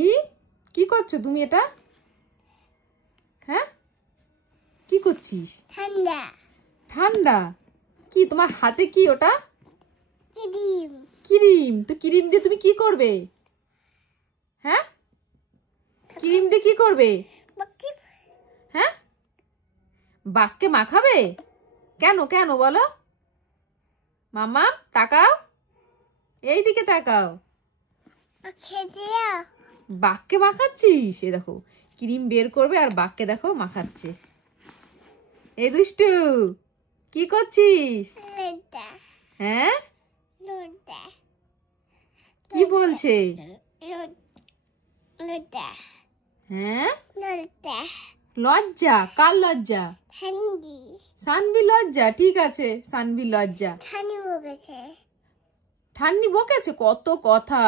সানভি কি করছো তুমি এটা? হ্যাঁ কি করছিস? ঠান্ডা। ঠান্ডা? কি তোমার হাতে কি ওটা? ক্রিম। ক্রিম? তো ক্রিম দিয়ে তুমি কি করবে? হ্যাঁ ক্রিম দিয়ে কি করবে? হ্যাঁ বাঘকে মাখাবে? কেন কেন বলো? মামা তাকাও, এইদিকে তাকাও। বাঘকে মাখাচ্ছিস? এ দেখো ক্রিম বের করবে আর বাঘকে দেখো মাখাচ্ছে। এই দুষ্টু কি করছিস? হ্যাঁ কি বলছে? হ্যাঁ লজ্জা? কার লজ্জা? সানভি লজ্জা? ঠিক আছে সানভি লজ্জা। ঠান্নি বকেছে? কত কথা।